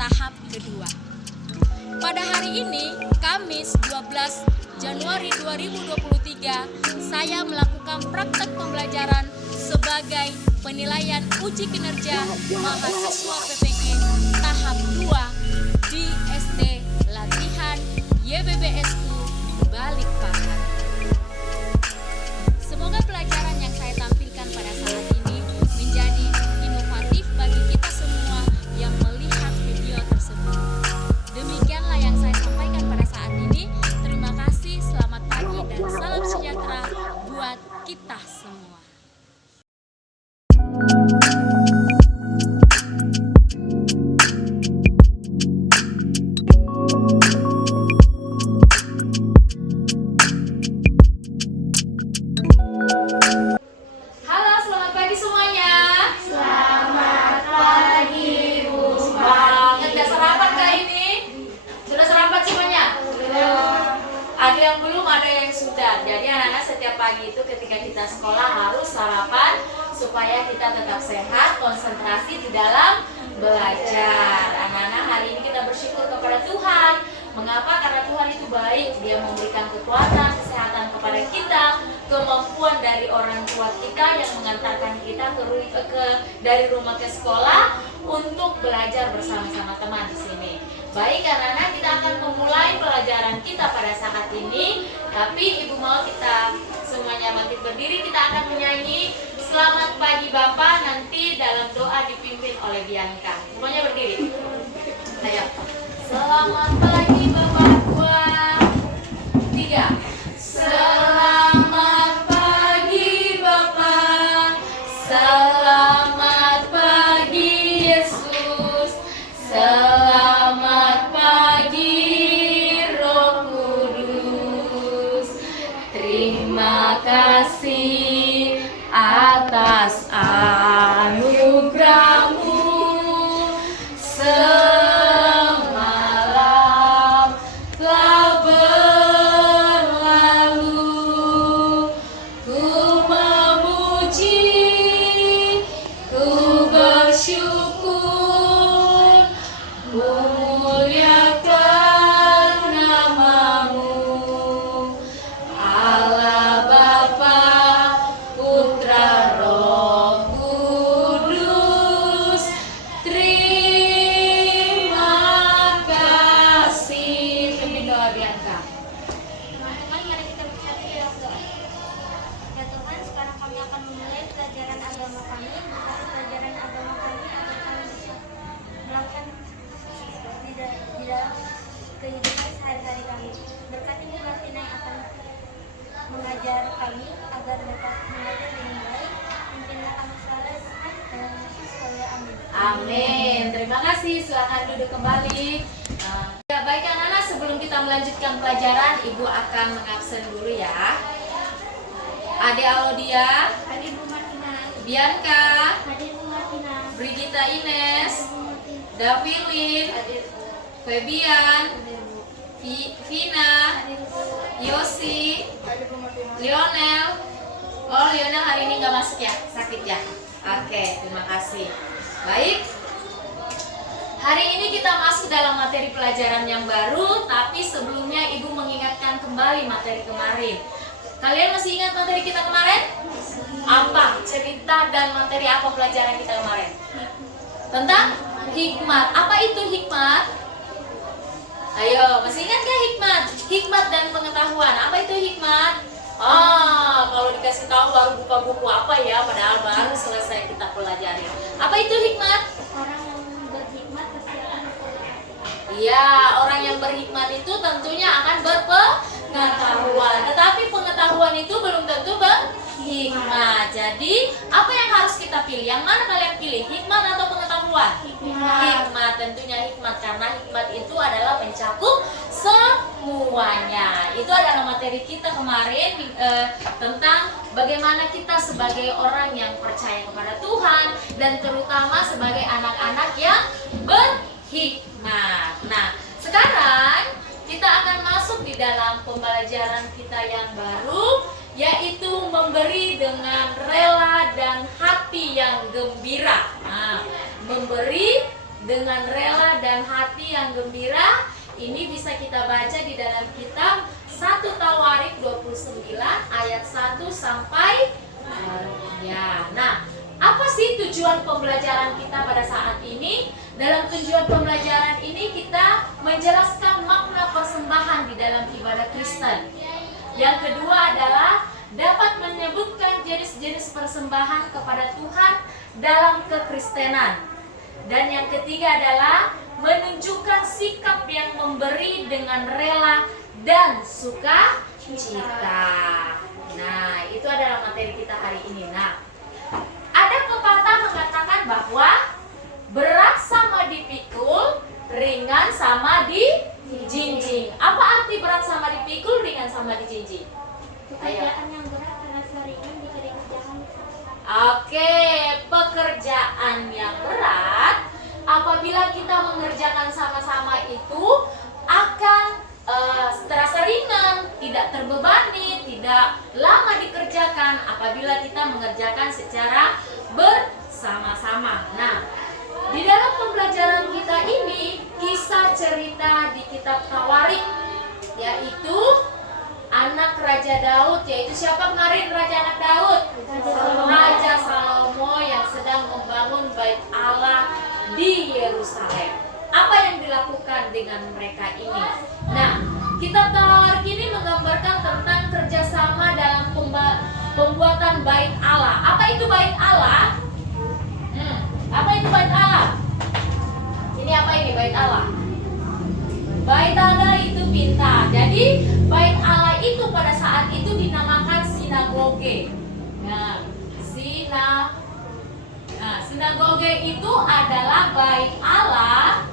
tahap kedua. Pada hari ini, Kamis 12 Januari 2023, saya melakukan praktek pembelajaran sebagai penilaian uji kinerja mahasiswa PPG tahap 2 di SD Latihan YBBSU Balikpapan. Semoga pelajaran yang saya tampilkan pada saat ini menjadi inovatif bagi kita semua yang melihat video tersebut. Demikianlah yang saya sampaikan pada saat ini. Terima kasih, selamat pagi dan salam sejahtera buat kita semua. Halo, selamat pagi semuanya. Selamat pagi, Bu. Banget, gak sarapan kah ini? Sudah sarapan semuanya? Ada yang belum, ada yang sudah. Jadi anak-anak setiap pagi itu ketika kita sekolah harus sarapan supaya kita tetap sehat, konsentrasi di dalam belajar. Anak-anak, hari ini kita bersyukur kepada Tuhan. Mengapa? Karena Tuhan itu baik. Dia memberikan kekuatan, kesehatan kepada kita, kemampuan dari orang tua kita yang mengantarkan kita dari rumah ke sekolah untuk belajar bersama-sama teman di sini. Baik, anak-anak, kita akan memulai pelajaran kita pada saat ini. Tapi Ibu mau kita semuanya bangkit berdiri. Kita akan menyanyi Selamat Pagi Bapak, nanti dalam doa dipimpin oleh Bianca. Semuanya berdiri. Ayo. Selamat pagi Bapak, 2, 3. Selamat pagi Bapak, selamat pagi Yesus, selamat pagi Roh Kudus. Terima kasih atas anugerah-Mu. Semalam telah berlalu, ku memuji, ku bersyukur, muliakan nama-Mu. Allah Bapa, Putra, Roh Kudus, terima kasih. Pimpin doa Bianca. Teman-teman, mari kita bersatu dalam doa. Ya Tuhan, sekarang kami akan memulai pelajaran agama kami. Berkati pelajaran agama kami agar kami bisa melakukan di dalam kehidupan sehari-hari kami. Berkati Bu Martina yang akan mengajar kami agar dapat mengajar dengan baik. Pimpinlah kami selalu dalam Yesus sekali. Amin. Amin. Terima kasih. Silakan duduk kembali. Ya, baik anak-anak, sebelum kita melanjutkan pelajaran, Ibu akan mengabsen dulu ya. Ade Alodia, Hadir Bu Martina. Bianca, Hadir Bu Martina. Brigita Ines, Bu Martina. Davilin, Febian, Vina, Hadir Bu. Yosi, Hadir Bu Martina. Lionel. Oh, Lionel hari ini nggak masuk ya? Sakit ya? Oke, terima kasih. Baik. Hari ini kita masuk dalam materi pelajaran yang baru, tapi sebelumnya Ibu mengingatkan kembali materi kemarin. Kalian masih ingat materi kita kemarin? Apa? Cerita dan materi apa pelajaran kita kemarin? Tentang hikmat. Apa itu hikmat? Ayo, masih ingat gak hikmat? Hikmat dan pengetahuan. Apa itu hikmat? Kalau dikasih tahu baru buka buku apa ya, padahal baru selesai kita pelajari. Apa itu hikmat? Orang yang berhikmat pasti akan Iya, orang yang berhikmat itu tentunya akan berpengetahuan. Tetapi pengetahuan itu belum tentu berhikmat. Jadi, apa yang harus kita pilih? Yang mana kalian pilih? Hikmat atau pengetahuan? Hikmat, tentunya hikmat. Karena hikmat itu adalah mencakup semuanya. Itu adalah materi kita kemarin tentang bagaimana kita sebagai orang yang percaya kepada Tuhan dan terutama sebagai anak-anak yang berhikmat. Nah, sekarang kita akan masuk di dalam pembelajaran kita yang baru, yaitu memberi dengan rela dan hati yang gembira. Nah, memberi dengan rela dan hati yang gembira. Ini bisa kita baca di dalam kitab 1 Tawarik 29 ayat 1 sampai ya. Nah, apa sih tujuan pembelajaran kita pada saat ini? Dalam tujuan pembelajaran ini kita menjelaskan makna persembahan di dalam ibadah Kristen. Yang kedua adalah dapat menyebutkan jenis-jenis persembahan kepada Tuhan dalam kekristenan. Dan yang ketiga adalah menunjukkan sikap yang memberi dengan rela dan sukacita. Nah, itu adalah materi kita hari ini. Nah, ada pepatah mengatakan bahwa berat sama dipikul, ringan sama dijinjing. Apa arti berat sama dipikul, ringan sama dijinjing? Pekerjaan yang berat terasa ringan jika dikerjakan bersama. Oke, pekerjaan yang berat apabila kita mengerjakan sama-sama itu akan terasa ringan, tidak terbebani, tidak lama dikerjakan apabila kita mengerjakan secara bersama-sama. Nah, di dalam pembelajaran kita ini kisah cerita di kitab Tawarik, yaitu anak Raja Daud, yaitu siapa kemarin Raja anak Daud? Raja Salomo yang sedang membangun bait Allah di Yerusalem. Apa yang dilakukan dengan mereka ini? Nah, kitab Tawarik ini menggambarkan tentang kerjasama dalam pembuatan bait Allah. Apa itu bait Allah? Apa itu bait Allah? Ini apa ini bait Allah? Bait Allah itu pintar. Jadi bait Allah itu pada saat itu dinamakan sinagoge. Nah, sinagoge itu adalah bait Allah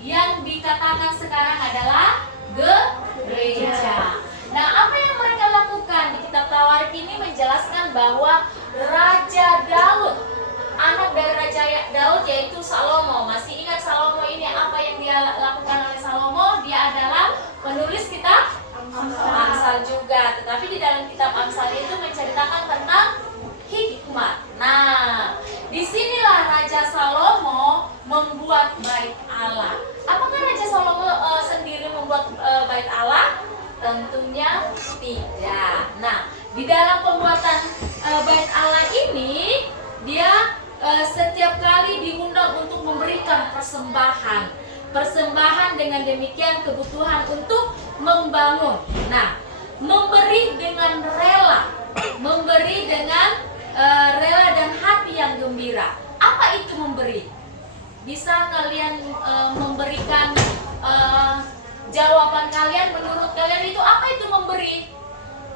yang dikatakan sekarang adalah gereja. Nah, apa yang mereka lakukan di kitab Tawarik ini menjelaskan bahwa Raja Daud, anak dari Raja Daud yaitu Salomo. Masih ingat Salomo ini apa yang dia lakukan oleh Salomo? Dia adalah penulis kitab Amsal juga. Tetapi di dalam kitab Amsal itu menceritakan tentang hikmat. Nah, disinilah Raja Salomo membuat bait Allah. Apakah Raja Salomo sendiri membuat bait Allah? Tentunya tidak. Nah, di dalam pembuatan bait Allah ini dia setiap kali diundang untuk memberikan persembahan. Persembahan dengan demikian kebutuhan untuk membangun. Nah, memberi dengan rela, memberi dengan rela dan hati yang gembira. Apa itu memberi? Bisa kalian memberikan jawaban kalian, menurut kalian itu apa itu memberi?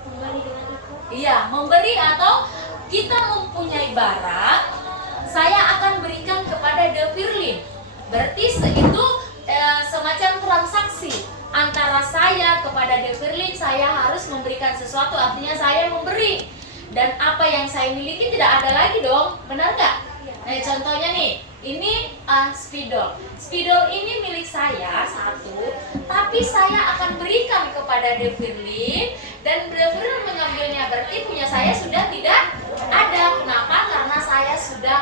Memberi dengan ikhlas. Iya, memberi atau kita mempunyai barang, saya akan berikan kepada De Firlin. Berarti itu semacam transaksi antara saya kepada De Firlin. Saya harus memberikan sesuatu, artinya saya memberi. Dan apa yang saya miliki tidak ada lagi dong, benar nggak? Nah, contohnya nih, ini spidol. Spidol ini milik saya satu, tapi saya akan berikan kepada De Firlin dan De Firlin mengambilnya. Berarti punya saya sudah tidak ada. Kenapa? Karena saya sudah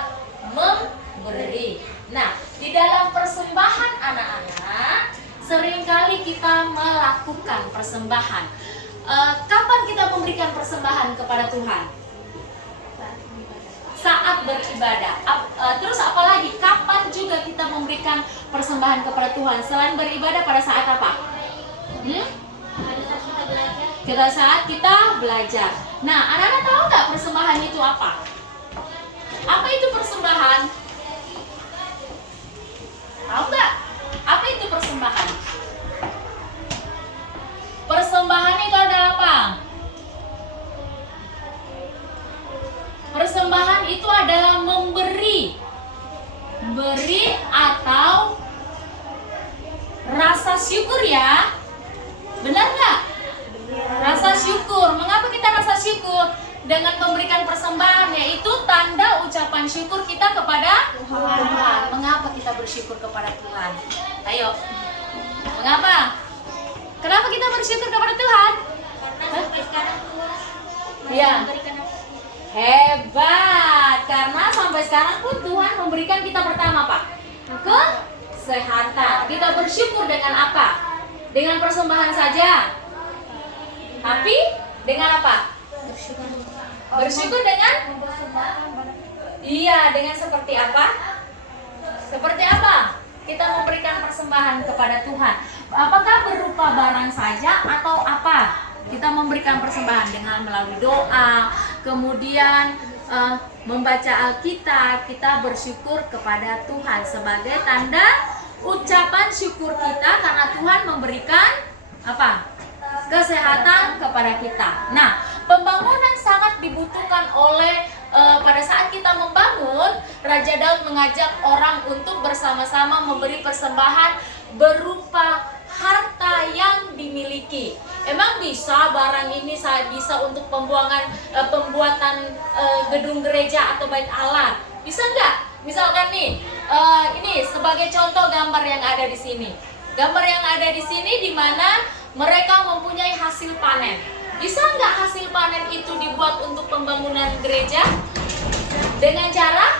memberi. Nah, di dalam persembahan anak-anak, seringkali kita melakukan persembahan. Kapan kita memberikan persembahan kepada Tuhan? Saat beribadah. Terus apalagi kapan juga kita memberikan persembahan kepada Tuhan selain beribadah? Pada saat apa? Pada saat kita belajar. Nah, anak-anak tahu nggak persembahan itu apa? Apa itu persembahan? Tahu nggak? Apa itu persembahan? Persembahan itu adalah apa? Persembahan itu adalah memberi. Beri atau rasa syukur ya. Benar nggak? Rasa syukur. Mengapa kita rasa syukur? Dengan memberikan persembahan, yaitu tanda ucapan syukur kita kepada Tuhan. Mengapa kita bersyukur kepada Tuhan? Ayo. Mengapa? Kenapa kita bersyukur kepada Tuhan? Karena sampai sekarang Tuhan Iya. memberikan apa? Hebat, karena sampai sekarang pun Tuhan memberikan kita pertama Pak, kesehatan. Kita bersyukur dengan apa? Dengan persembahan saja. Tapi dengan apa? Bersyukur dengan? Iya, dengan seperti apa? Seperti apa? Kita memberikan persembahan kepada Tuhan. Apakah berupa barang saja atau apa? Kita memberikan persembahan dengan melalui doa, kemudian membaca Alkitab, kita bersyukur kepada Tuhan sebagai tanda ucapan syukur kita karena Tuhan memberikan apa? Kesehatan kepada kita. Nah, pembangunan sangat dibutuhkan oleh pada saat kita membangun, Raja Daud mengajak orang untuk bersama-sama memberi persembahan berupa harta yang dimiliki. Emang bisa barang ini saya bisa untuk pembuatan gedung gereja atau bait Allah? Bisa nggak? Misalkan nih, ini sebagai contoh gambar yang ada di sini. Gambar yang ada di sini di mana mereka mempunyai hasil panen. Bisa nggak hasil panen itu dibuat untuk pembangunan gereja? Dengan cara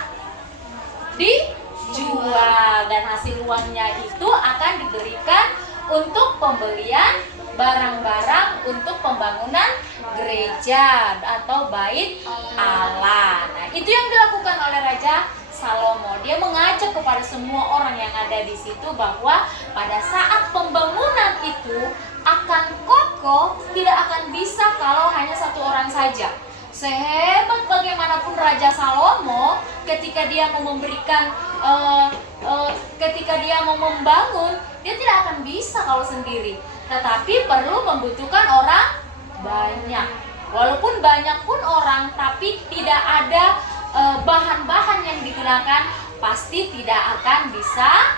dijual, dan hasil uangnya itu akan diberikan untuk pembelian barang-barang untuk pembangunan gereja atau bait Allah. Nah, itu yang dilakukan oleh Raja Salomo. Dia mengajak kepada semua orang yang ada di situ bahwa pada saat pembangunan itu akan kokoh, tidak akan bisa kalau hanya satu orang saja. Sehebat bagaimanapun Raja Salomo, ketika dia mau memberikan, ketika dia mau membangun, dia tidak akan bisa kalau sendiri. Tetapi perlu membutuhkan orang banyak. Walaupun banyak pun orang, tapi tidak ada bahan-bahan yang digunakan, pasti tidak akan bisa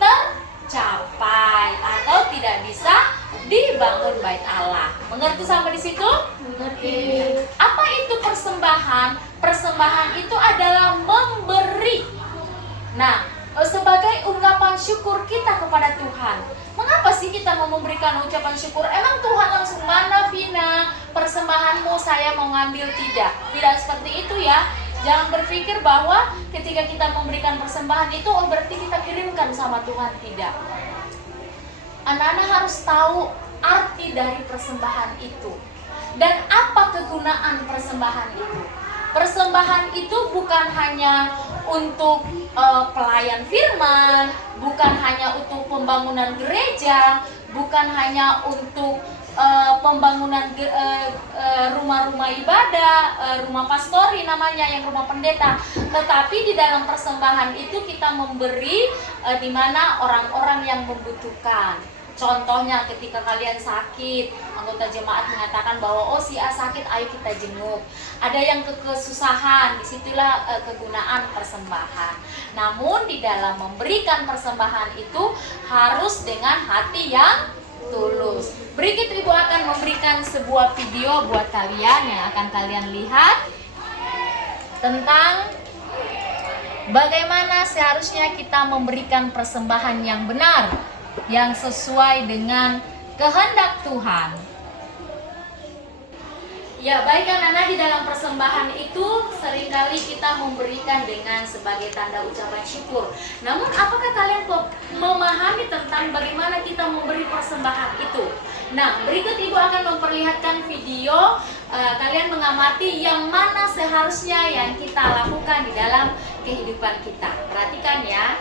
tercapai atau tidak bisa dibangun bait Allah. Mengerti sampai di situ? Mengerti. Apa itu persembahan? Persembahan itu adalah memberi. Nah, sebagai ungkapan syukur kita kepada Tuhan. Mengapa sih kita mau memberikan ucapan syukur? Emang Tuhan langsung mana Vina persembahanmu saya mau ngambil? Tidak seperti itu ya. Jangan berpikir bahwa ketika kita memberikan persembahan itu berarti kita kirimkan sama Tuhan. Tidak. Anak-anak harus tahu arti dari persembahan itu dan apa kegunaan persembahan itu. Persembahan itu bukan hanya untuk pelayan firman, bukan hanya untuk pembangunan gereja, bukan hanya untuk pembangunan rumah-rumah ibadah, rumah pastori namanya, yang rumah pendeta. Tetapi di dalam persembahan itu kita memberi di mana orang-orang yang membutuhkan. Contohnya ketika kalian sakit, anggota jemaat mengatakan bahwa oh si A sakit, ayo kita jenguk. Ada yang kesusahan, disitulah kegunaan persembahan. Namun di dalam memberikan persembahan itu harus dengan hati yang tulus. Berikut Ibu akan memberikan sebuah video buat kalian yang akan kalian lihat tentang bagaimana seharusnya kita memberikan persembahan yang benar, yang sesuai dengan kehendak Tuhan. Ya, baik anak-anak, di dalam persembahan itu seringkali kita memberikan dengan sebagai tanda ucapan syukur. Namun apakah kalian memahami tentang bagaimana kita memberi persembahan itu? Nah, berikut Ibu akan memperlihatkan video, kalian mengamati yang mana seharusnya yang kita lakukan di dalam kehidupan kita. Perhatikan ya.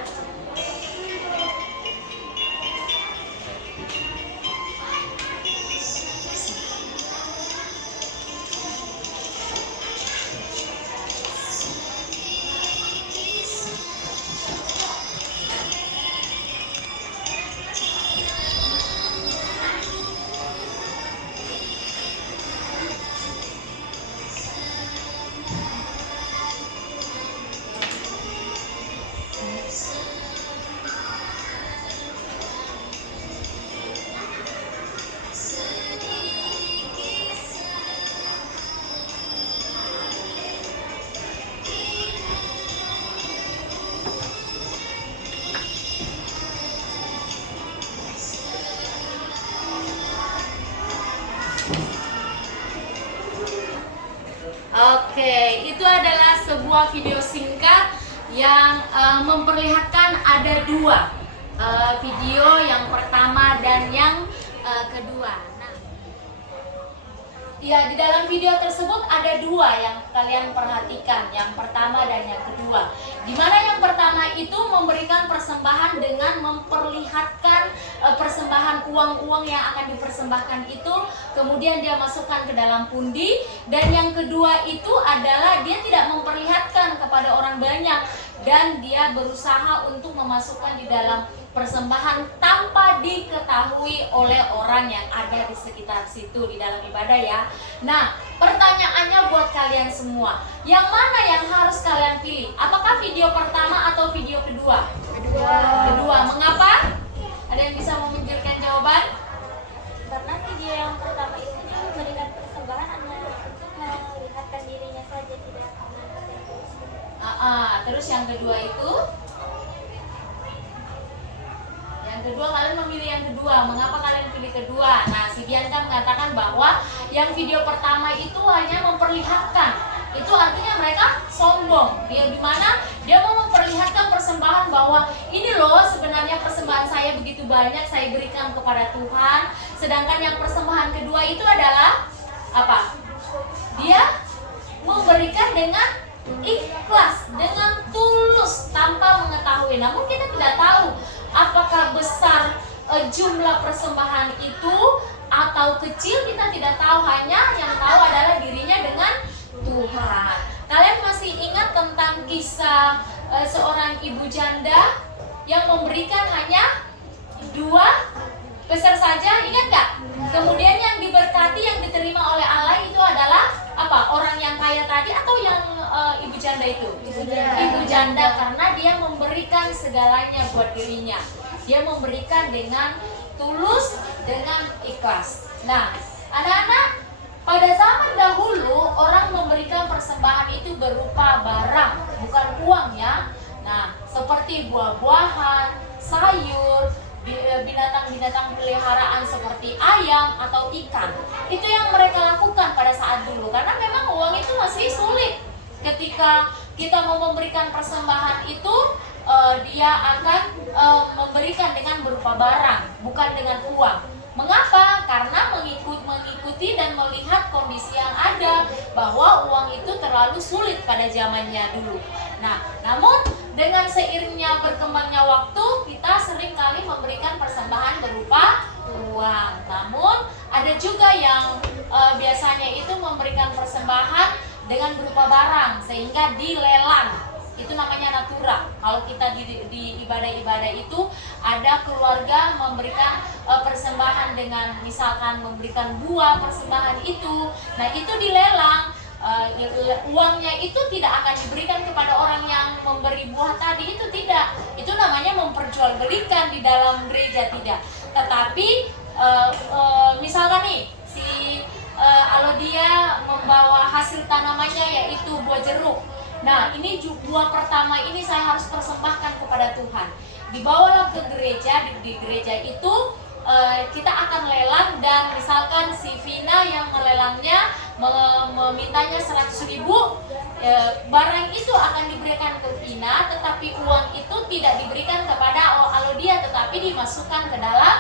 sebuah video singkat yang memperlihatkan ada dua video, yang pertama dan yang kedua. Nah, ya, di dalam video tersebut ada dua yang kalian perhatikan, yang pertama dan yang kedua. Dimana yang pertama itu memberikan persembahan dengan memperlihatkan persembahan uang-uang yang akan dipersembahkan itu, kemudian dia masukkan ke dalam pundi. Dan yang kedua itu adalah dia tidak memperlihatkan kepada orang banyak, dan dia berusaha untuk memasukkan di dalam persembahan tanpa diketahui oleh orang yang ada di sekitar situ di dalam ibadah ya. Nah, pertanyaannya buat kalian semua, yang mana yang harus kalian pilih? Apakah video pertama atau video kedua? Kedua. Mengapa? Ada yang bisa meminjilkan jawaban? Karena video yang pertama itu dia memberikan persembahan hanya untuk melihatkan dirinya saja, tidak mengangkat terus. Terus yang kedua itu? Yang kedua, kalian memilih yang kedua. Mengapa kalian pilih kedua? Nah, si Bianca mengatakan bahwa yang video pertama itu hanya memperlihatkan. Itu artinya mereka sombong. Dia dimana dia mau memperlihatkan persembahan bahwa ini loh sebenarnya persembahan saya begitu banyak saya berikan kepada Tuhan. Sedangkan yang persembahan kedua itu adalah apa? Dia memberikan dengan ikhlas, dengan tulus, tanpa mengetahui. Namun kita tidak tahu apakah besar jumlah persembahan itu atau kecil, kita tidak tahu. Hanya yang tahu adalah dirinya dengan Tuhan. Kalian masih ingat tentang kisah seorang ibu janda yang memberikan hanya 2 peser saja, ingat gak? Kemudian yang diberkati, yang diterima oleh Allah itu adalah apa? Orang yang kaya tadi atau yang ibu janda itu? Ibu janda, karena dia memberikan segalanya buat dirinya. Dia memberikan dengan tulus, dengan ikhlas. Nah, anak-anak, pada zaman dahulu orang memberikan persembahan itu berupa barang, bukan uang ya. Nah, seperti buah-buahan, sayur, binatang-binatang peliharaan seperti ayam atau ikan. Itu yang mereka lakukan pada saat dulu, karena memang uang itu masih sulit. Ketika kita mau memberikan persembahan itu, dia akan memberikan dengan berupa barang, bukan dengan uang. Mengapa? Karena mengikuti dan melihat kondisi yang ada, bahwa uang itu terlalu sulit pada zamannya dulu. Nah, namun dengan seiringnya berkembangnya waktu, kita sering kali memberikan persembahan berupa uang. Namun ada juga yang biasanya itu memberikan persembahan dengan berupa barang, sehingga dilelang. Itu namanya natura. Kalau kita di ibadah-ibadah itu ada keluarga memberikan persembahan dengan misalkan memberikan buah persembahan itu. Nah, itu dilelang. Uangnya itu tidak akan diberikan kepada orang yang memberi buah tadi, itu tidak. Itu namanya memperjualbelikan di dalam gereja, tidak. Tetapi misalkan nih si Alodia membawa hasil tanamannya yaitu buah jeruk. Nah, ini buah pertama ini saya harus persembahkan kepada Tuhan. Dibawalah ke gereja, di gereja itu kita akan lelang, dan misalkan si Vina yang melelangnya memintanya 100.000, barang itu akan diberikan ke Vina, tetapi uang itu tidak diberikan kepada Alodia, tetapi dimasukkan ke dalam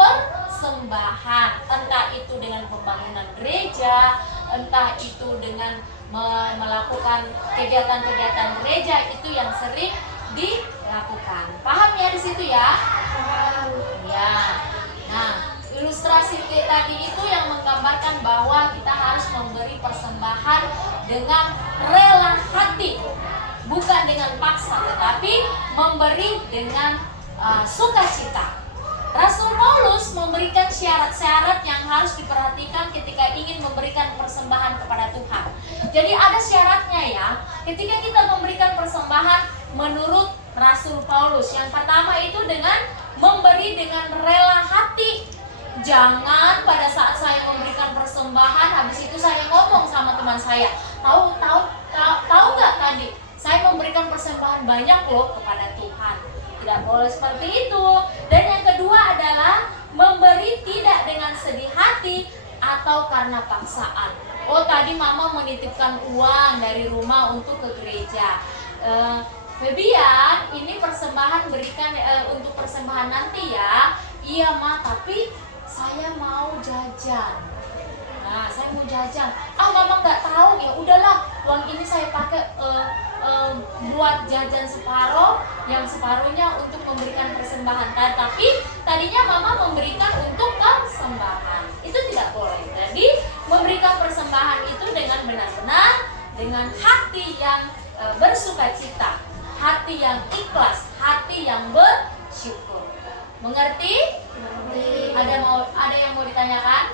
persembahan. Entah itu dengan pembangunan gereja, entah itu dengan melakukan kegiatan-kegiatan gereja, itu yang sering dilakukan. Paham ya di situ ya? Ya. Nah, ilustrasi tadi itu yang menggambarkan bahwa kita harus memberi persembahan dengan rela hati, bukan dengan paksa, tetapi memberi dengan sukacita. Rasul Paulus memberikan syarat-syarat yang harus diperhatikan ketika ingin memberikan persembahan kepada Tuhan. Jadi ada syaratnya ya, ketika kita memberikan persembahan menurut Rasul Paulus. Yang pertama itu dengan memberi dengan rela hati. Jangan pada saat saya memberikan persembahan, habis itu saya ngomong sama teman saya, tahu nggak tadi saya memberikan persembahan banyak loh kepada Tuhan. Tidak boleh seperti itu. Dan yang kedua adalah memberi tidak dengan sedih hati atau karena paksaan. Oh, tadi mama menitipkan uang dari rumah untuk ke gereja. Febian, ini persembahan berikan untuk persembahan nanti ya. Iya ma, tapi saya mau jajan. Nah, saya mau jajan. Ah, mama nggak tahu, ya udahlah. Uang ini saya pakai buat jajan separuh, yang separuhnya untuk memberikan persembahan. Tapi tadinya mama memberikan untuk persembahan. Itu tidak boleh. Jadi memberikan persembahan itu dengan benar-benar, dengan hati yang bersukacita, hati yang ikhlas, hati yang bersyukur. Mengerti? Ada yang mau ditanyakan?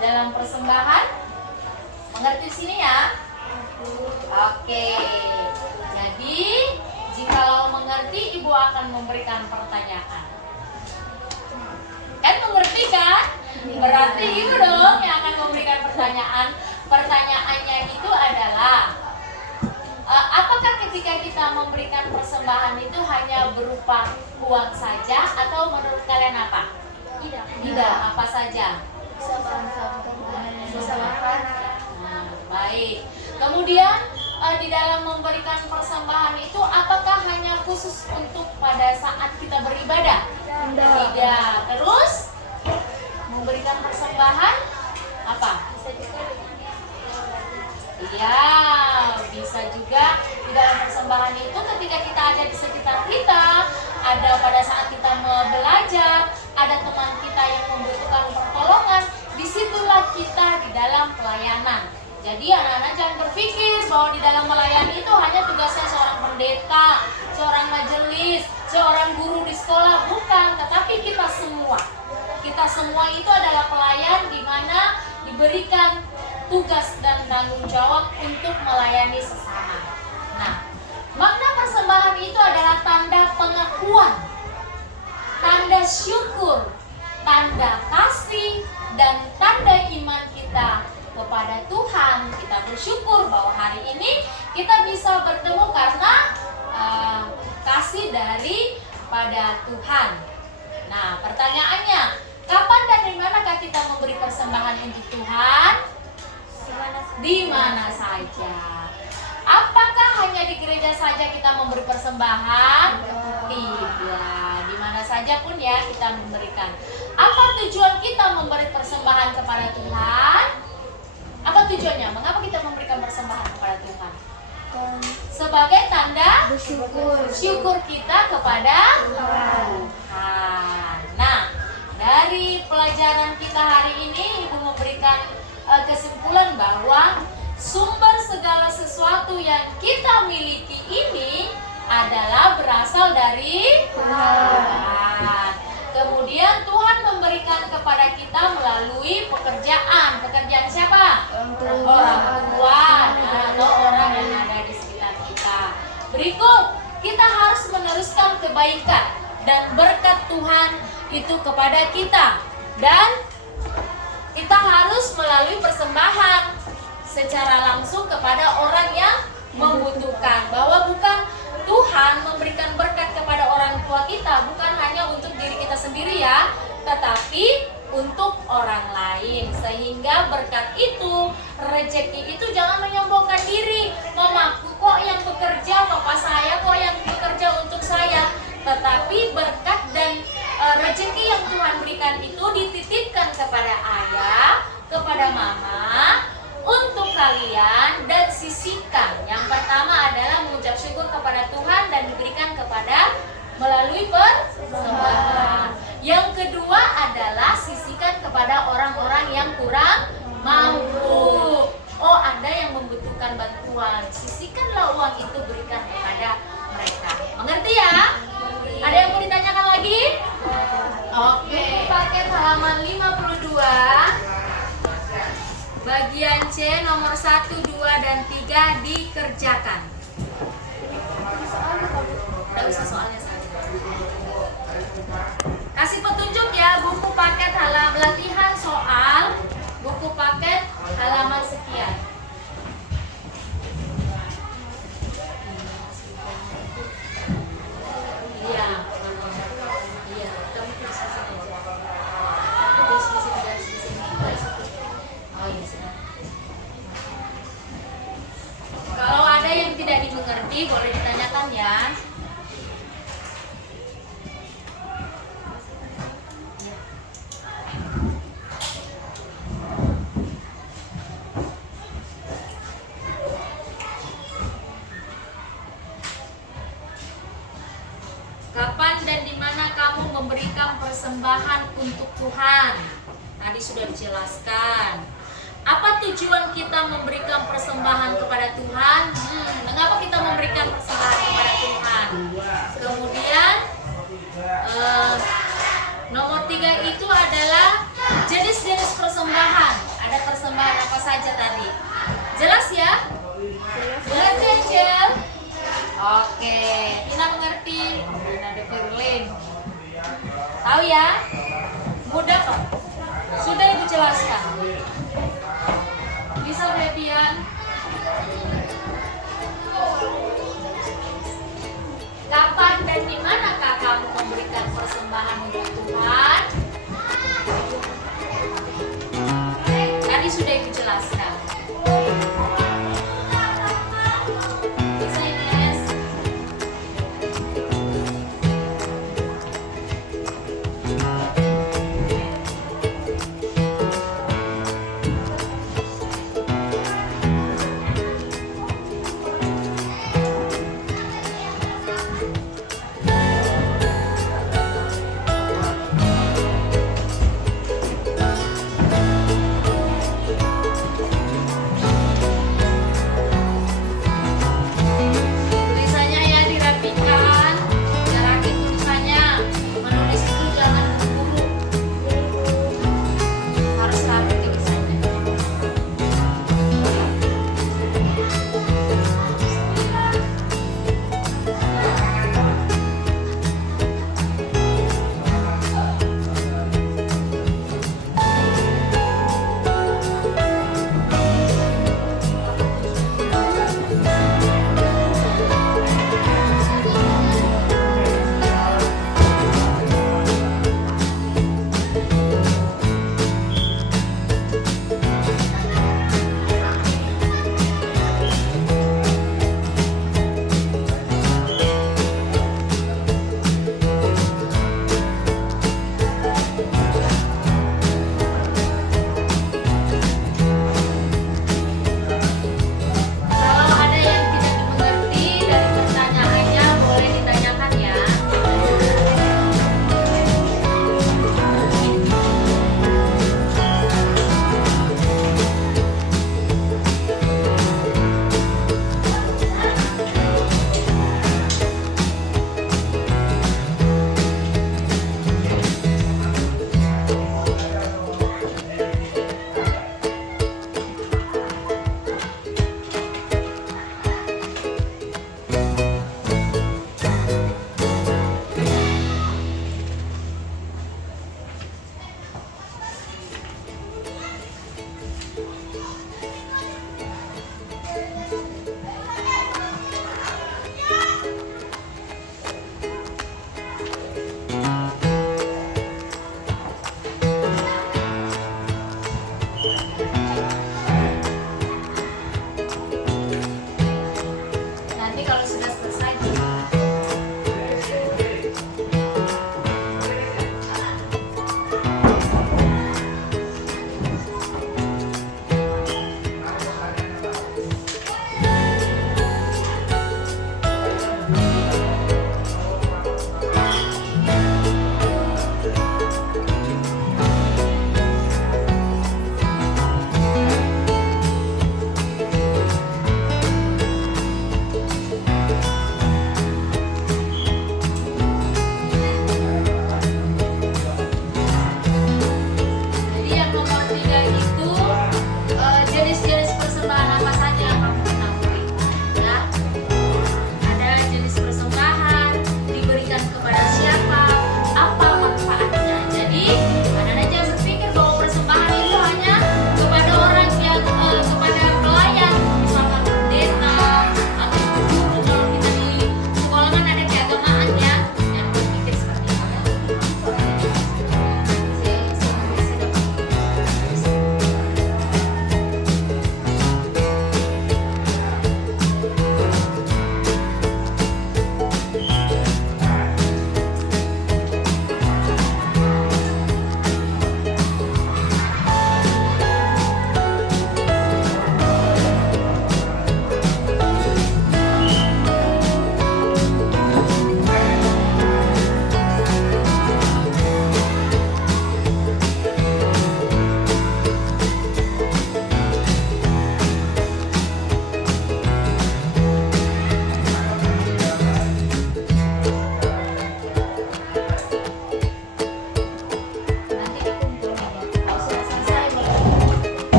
Dalam persembahan? Mengerti di sini ya? Oke. Jadi, jikalau mengerti, Ibu akan memberikan pertanyaan. Kan mengerti kan? Berarti Ibu dong yang akan memberikan pertanyaan. Pertanyaannya itu adalah, apakah ketika kita memberikan persembahan itu hanya berupa uang saja, atau menurut kalian apa? Tidak, apa saja? Bisa makan. Nah, baik. Kemudian di dalam memberikan persembahan itu apakah hanya khusus untuk pada saat kita beribadah? Tidak. Terus memberikan persembahan apa? Iya, bisa juga di dalam persembahan itu ketika kita ada di sekitar kita, ada pada saat kita belajar, ada teman kita yang membutuhkan pertolongan, disitulah kita di dalam pelayanan. Jadi anak-anak jangan berpikir bahwa di dalam melayani itu hanya tugasnya seorang pendeta, seorang majelis, seorang guru di sekolah, bukan. Tetapi kita semua itu adalah pelayan di mana diberikan tugas dan tanggung jawab untuk melayani sesama. Nah, makna persembahan itu adalah tanda pengakuan, tanda syukur, tanda kasih, dan tanda iman kita kepada Tuhan. Kita bersyukur bahwa hari ini kita bisa bertemu karena kasih pada Tuhan. Nah, pertanyaannya, kapan dan di manakah kita memberi persembahan untuk Tuhan? Di mana saja. Apakah hanya di gereja saja kita memberi persembahan? Tidak. Di mana saja pun ya kita memberikan. Apa tujuan kita memberi persembahan kepada Tuhan? Apa tujuannya? Mengapa kita memberikan persembahan kepada Tuhan? Sebagai tanda syukur kita kepada Tuhan. Nah, dari pelajaran kita hari ini, Ibu memberikan kesimpulan bahwa sumber segala sesuatu yang kita miliki ini adalah berasal dari Tuhan. Kemudian Tuhan memberikan kepada kita melalui pekerjaan. Pekerjaan siapa? Orang tua atau orang yang ada di sekitar kita. Berikut, kita harus meneruskan kebaikan dan berkat Tuhan itu kepada kita. Dan kita harus melalui persembahan secara langsung kepada orang yang membutuhkan. Bahwa bukan Tuhan memberikan berkat kepada orang tua kita, bukan hanya untuk diri kita sendiri ya, tetapi untuk orang lain. Sehingga berkat itu, rezeki itu jangan menyombongkan diri. Mamaku kok yang bekerja, papa saya kok yang bekerja untuk saya. Tetapi berkat dan rezeki yang Tuhan berikan itu dititipkan kepada ayah, kepada mama, untuk kalian, dan sisihkan. Yang pertama adalah mengucap syukur kepada Tuhan dan diberikan kepada melalui persembahan. Yang kedua adalah sisihkan kepada orang-orang yang kurang mampu. Oh, ada yang membutuhkan bantuan, sisihkanlah uang itu, berikan kepada mereka. Mengerti ya? Ada yang mau ditanyakan lagi? Oke, paket halaman 52. Bagian C nomor 1, 2, dan 3 dikerjakan. Tidak usah soalnya saja. Kasih petunjuk ya, buku paket halaman latihan soal, buku paket halaman sekian. Iya. Iya, kamu tulis di sini aja. Tulis di sini, garis di sini, garis di sini. Oh dicatat ya. Kapan dan di mana kamu memberikan persembahan untuk Tuhan? Tadi sudah dijelaskan. Apa tujuan kita memberikan persembahan kepada Tuhan? Mengapa kita memberikan persembahan kepada Tuhan? Kemudian nomor 3 itu adalah jenis-jenis persembahan. Ada persembahan apa saja tadi? Jelas ya? Mengerti Angel? Oke, Tina mengerti. Tina de Firlin. Tahu ya? Mudah kok. Sudah Ibu jelaskan. Bisa Febian? Kapan dan di manakah kamu memberikan persembahan untuk Tuhan? Tadi sudah Ibu jelaskan. Bisa Ines?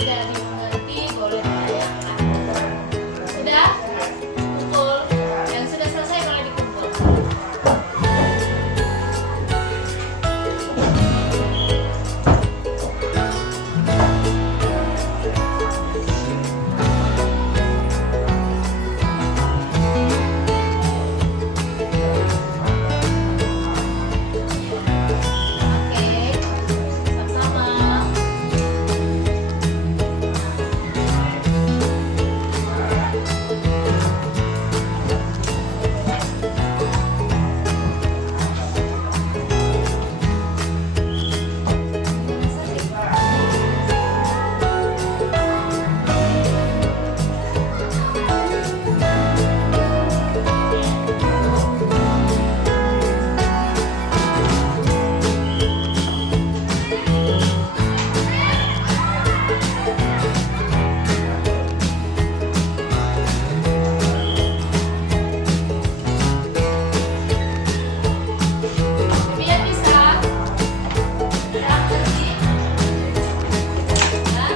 tidak dimengerti boleh dilayangkan. Sudah? Kumpul. Yang sudah selesai boleh dikumpul. Oke, sama-sama. Biar bisa. Berangkat sih. Ya.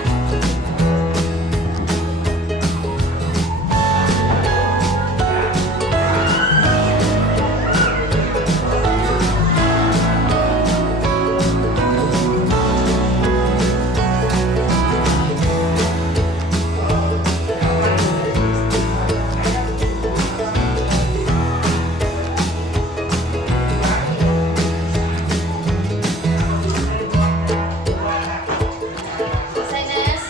Selesai, Nes.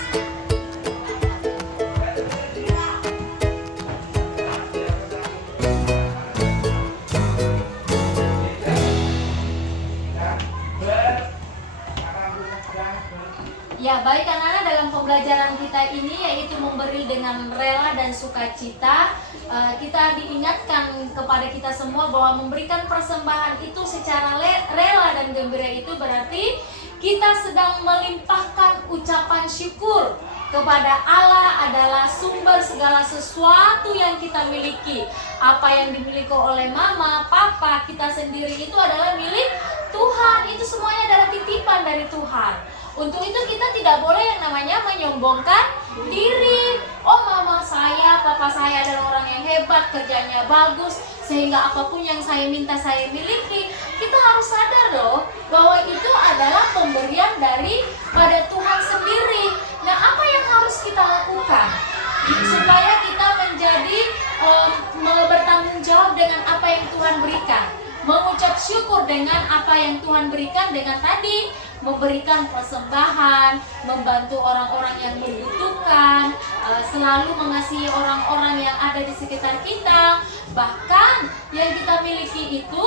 Ya, baik anak-anak, dalam pembelajaran kita ini yaitu memberi dengan rela dan sukacita, kita diingatkan kepada kita semua bahwa memberikan persembahan itu secara rela dan gembira itu berarti kita sedang melimpahkan ucapan syukur kepada Allah adalah sumber segala sesuatu yang kita miliki. Apa yang dimiliki oleh mama, papa, kita sendiri itu adalah milik Tuhan. Itu semuanya adalah titipan dari Tuhan. Untuk itu kita tidak boleh yang namanya menyombongkan diri. Oh, mama saya, papa saya adalah orang yang hebat, kerjanya bagus, sehingga apapun yang saya minta saya miliki. Kita harus sadar loh bahwa itu adalah pemberian daripada Tuhan sendiri. Nah, apa yang harus kita lakukan supaya kita menjadi bertanggung jawab dengan apa yang Tuhan berikan, mengucap syukur dengan apa yang Tuhan berikan, dengan tadi memberikan persembahan, membantu orang-orang yang membutuhkan, selalu mengasihi orang-orang yang ada di sekitar kita. Bahkan yang kita miliki itu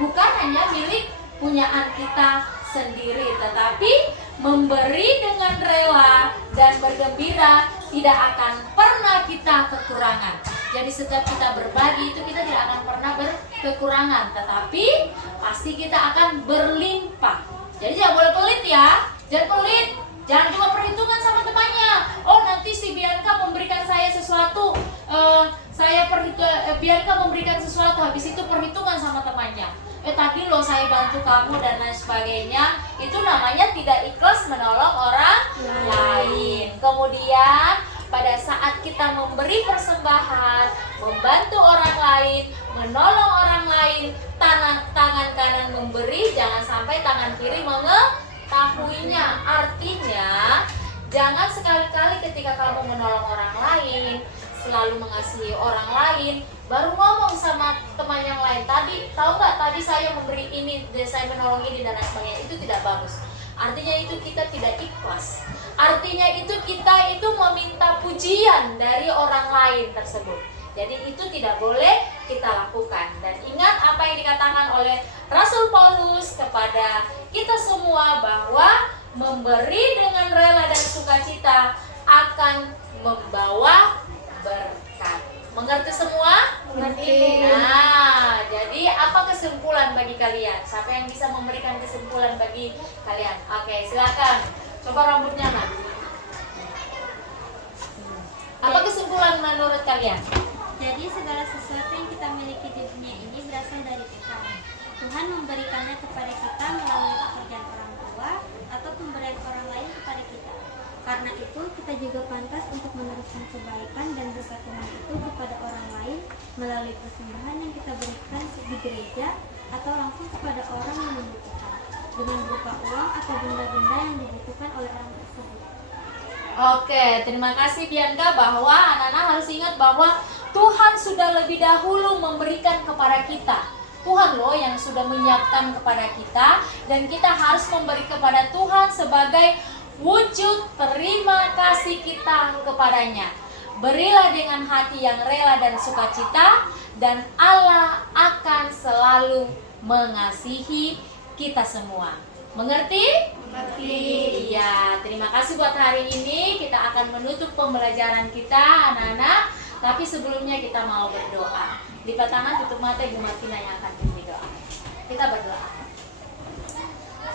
bukan hanya milik punyaan kita sendiri, tetapi memberi dengan rela dan bergembira tidak akan pernah kita kekurangan. Jadi setiap kita berbagi itu kita tidak akan pernah berkekurangan, tetapi pasti kita akan berlimpah. Jadi jangan boleh pelit ya, jangan pelit, jangan cuma perhitungan sama temannya. Oh, nanti si Bianca memberikan saya sesuatu, Bianca memberikan sesuatu, habis itu perhitungan sama temannya. Tadi loh saya bantu kamu dan lain sebagainya. Itu namanya tidak ikhlas menolong orang lain. Kemudian pada saat kita memberi persembahan, membantu orang lain, menolong orang lain, tangan kanan memberi, jangan sampai tangan kiri mengetahuinya. Artinya, jangan sekali-kali ketika kamu menolong orang lain, selalu mengasihi orang lain, baru ngomong sama teman yang lain, tadi tahu nggak, tadi saya memberi ini, saya menolong ini dan lain sebagainya. Itu tidak bagus. Artinya itu kita tidak ikhlas. Artinya itu kita itu meminta pujian dari orang lain tersebut. Jadi itu tidak boleh kita lakukan. Dan ingat apa yang dikatakan oleh Rasul Paulus kepada kita semua, bahwa memberi dengan rela dan sukacita akan membawa berkat. Mengerti semua? Mengerti. Nah, jadi apa kesimpulan bagi kalian? Siapa yang bisa memberikan kesimpulan bagi kalian? Oke, silakan. Coba rambutnya, Nak. Apa kesimpulan menurut kalian? Jadi segala sesuatu yang kita miliki di dunia ini berasal dari Tuhan. Tuhan memberikannya kepada kita melalui pekerjaan orang tua atau pemberian orang lain kepada kita. Karena itu, kita juga pantas untuk meneruskan kebaikan dan berkat Tuhan itu kepada orang lain melalui persembahan yang kita berikan di gereja atau langsung kepada orang yang membutuhkan, dengan berupa uang atau benda-benda yang dibutuhkan oleh orang tersebut. Oke, terima kasih Bianca, bahwa anak-anak harus ingat bahwa Tuhan sudah lebih dahulu memberikan kepada kita. Tuhan loh yang sudah menyiapkan kepada kita, dan kita harus memberi kepada Tuhan sebagai wujud terima kasih kita kepadanya. Berilah dengan hati yang rela dan sukacita, dan Allah akan selalu mengasihi kita semua. Mengerti? Mengerti. Iya, terima kasih buat hari ini. Kita akan menutup pembelajaran kita, anak-anak. Tapi sebelumnya kita mau berdoa. Lipat tangan, tutup mata, Ibu Martina yang akan pimpin doa. Kita berdoa.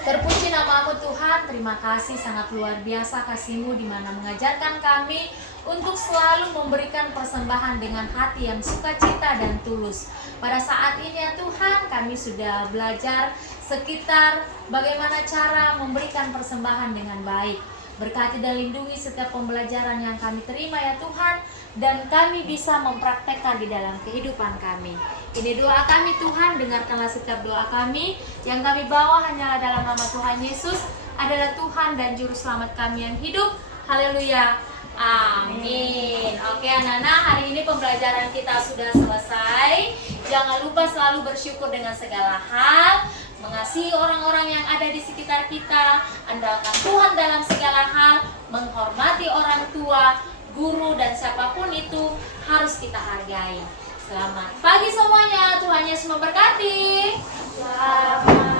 Terpuji namamu Tuhan, terima kasih sangat luar biasa kasih-Mu di mana mengajarkan kami untuk selalu memberikan persembahan dengan hati yang sukacita dan tulus. Pada saat ini ya Tuhan, kami sudah belajar sekitar bagaimana cara memberikan persembahan dengan baik. Berkati dan lindungi setiap pembelajaran yang kami terima ya Tuhan, dan kami bisa mempraktekkan di dalam kehidupan kami. Ini doa kami Tuhan, dengarkanlah setiap doa kami. Yang kami bawa hanyalah dalam nama Tuhan Yesus, adalah Tuhan dan Juru Selamat kami yang hidup. Haleluya. Amin. Oke anak-anak, hari ini pembelajaran kita sudah selesai. Jangan lupa selalu bersyukur dengan segala hal, mengasihi orang-orang yang ada di sekitar kita, andalkan Tuhan dalam segala hal, menghormati orang tua, guru, dan siapapun itu harus kita hargai. Selamat pagi semuanya, Tuhan Yesus memberkati. Selamat